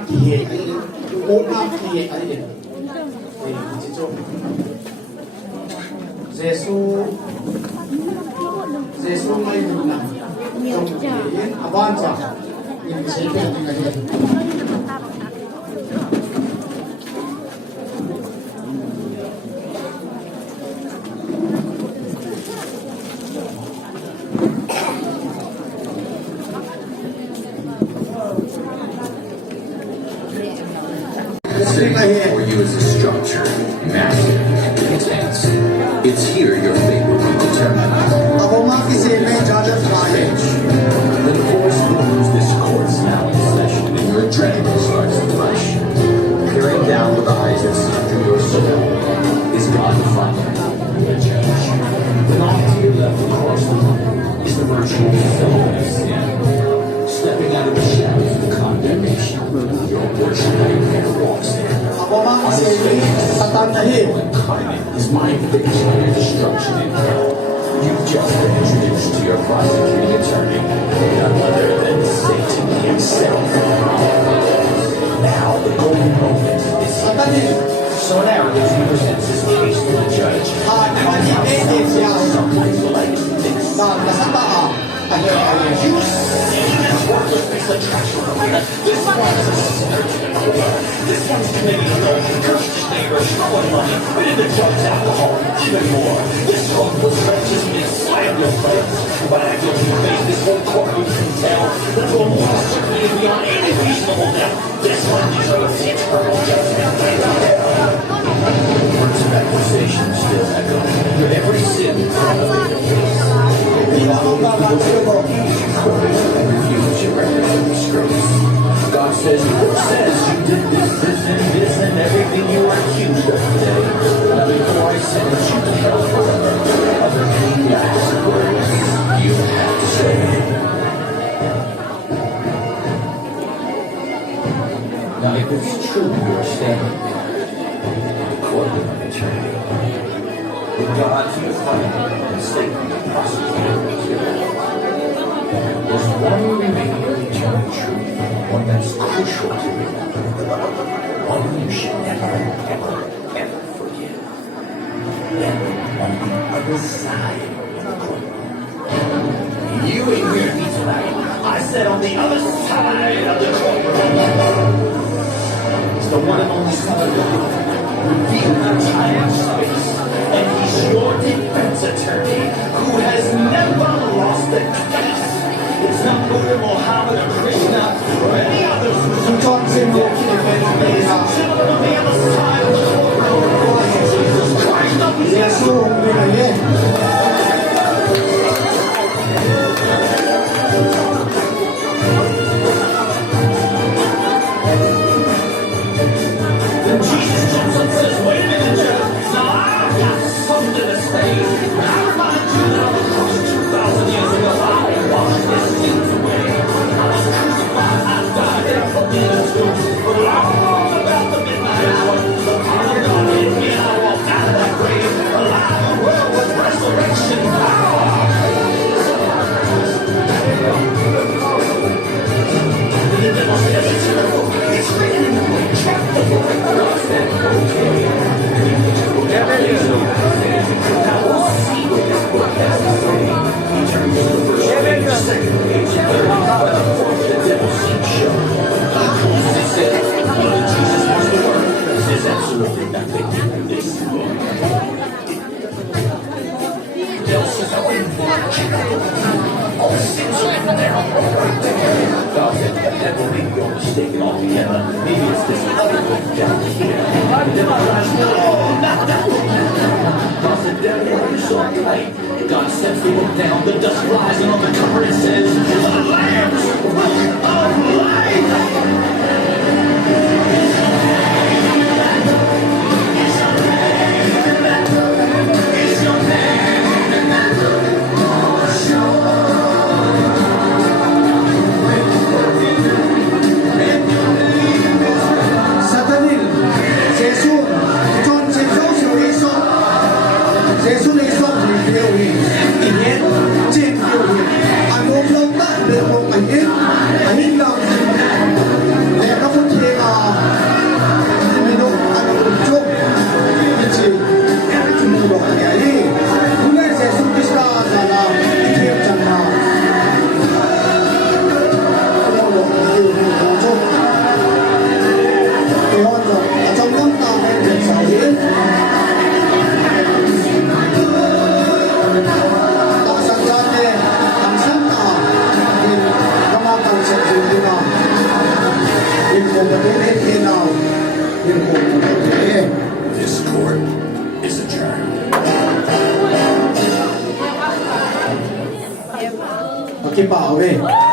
기회, 오나 기회 아니겠다. 이제 Jesu mai duna. Trong cái avan cha, ini saya kira tinggal. For you is a structure, massive, intense. It's here your fate will be determined. Then force will lose this course now in session, and your adrenaline starts to flush. Peering down with eyes that see through your soul is God the Father, the judge. Then off to your left across the room is the virtual soul of sin. Stepping out of the shadows of condemnation, your worst nightmare walks there. Incarnate is my victory and destruction in hell. You've just been introduced to your prosecuting attorney, none other than Satan himself. Now the golden moment is here. So an arrogant he presents his case to the judge. Something like this. You sinless, worthless piece of trash. This one's a sinner to the core. This one's committing adultery, cursed his neighbor, stolen money, been into drugs, alcohol, even more. This hopeless wretch has been slammed your friends. But I feel you face this whole courtroom can tell that to a moral certainty is beyond any reasonable doubt. This one deserves eternal judgment. Words of accusation still echo. Your every sin is on the face. Refuse your record of disgrace. God says you did this, and everything you are accused of today. Now before I sentence you to hell forever, are there any last words you have to say? Now if it's true you are standing there, according to eternity, with God to your fight and Satan to prosecute you. There's one remaining eternal truth, one that's crucial to remember, one you should never, ever forget. Then on the other side of the courtroom. You ain't hear me tonight. I said on the other side of the courtroom. It's the one and only Son of God, revealed in time and space. And he's your defense attorney who has never lost a case. It's not Buddha, Muhammad, or Krishna, or any others who talk to him. Ladies and gentlemen, on the other side of the courtroom, Jesus Christ of Nazareth. Then Jesus jumps up and says, wait a minute, Judge. Now I've got something to say. I remind you that on the cross 2,000 years ago, I washed his sins away. I was crucified, I died, and put me in a tomb. But long about the midnight hour, the power of God hit me, and I walked out of that grave, alive and well with resurrection power. And the devil says, it's in the book. It's written in the book. Chapter 4. God said, okay. Now we'll see what this book has to say. He turns to the first page, the second page, the third, but the fourth, the devil seems shown. He said, what Jesus wants to work. There's absolutely nothing in this book. The devil says, I went for it. Check out the book. All the sins are written there. Right there. God said, that will make your mistake altogether. Maybe it's this other book down here. The devil cries, no, not that book. God said, devil, you saw it right. God sets the book down, the dust flies, and on the cover it says, the Lamb's Book of Life. Trên nhiều việc, anh ôm lâu ta được một mảnh ít, anh hình lòng ဖြစ်ပါဦး